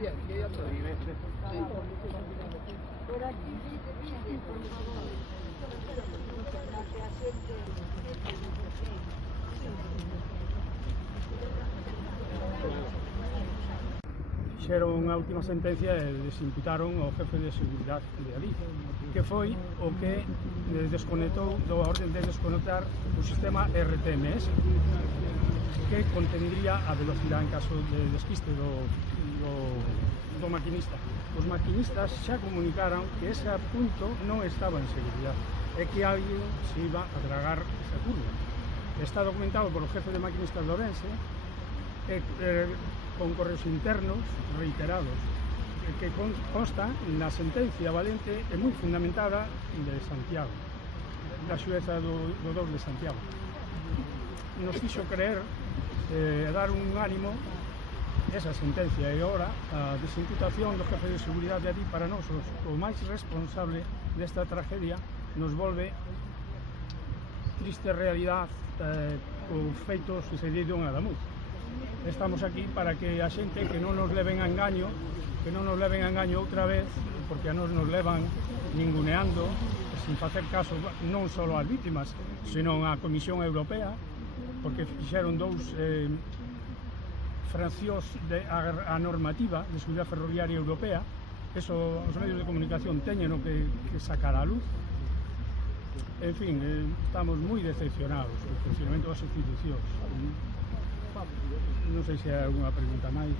Por aquí pide, por favor. Fixeron unha última sentencia e desimputaron ao jefe de seguridade de ali, que foi o que desconectou da orden de desconectar o sistema RTMS, que contendría a velocidade en caso de despiste do maquinista. Os maquinistas xa comunicaron que ese punto non estaba en seguridade e que alguén se iba a tragar esa curva. Está documentado polo jefe de maquinistas de Ourense con correos internos reiterados que consta na sentencia valente e moi fundamentada de Santiago, da xueza do 2 de Santiago. Nos fixo creer dar un ánimo esa sentencia e ora a desimputación do jefe de seguridade de allí para nós o máis responsable desta tragedia nos volve triste realidade o feito sucedido en Adamuz. Estamos aquí para que a xente que non nos leven a engaño, outra vez, porque a nos levan ninguneando, sin facer caso non só ás vítimas, senón á Comisión Europea, porque fixeron dous fracións a normativa de seguridade ferroviaria europea. Eso os medios de comunicación teñen o que sacar á luz. En fin, estamos moi decepcionados co funcionamento das institucións. Non sei se hai algunha pregunta máis.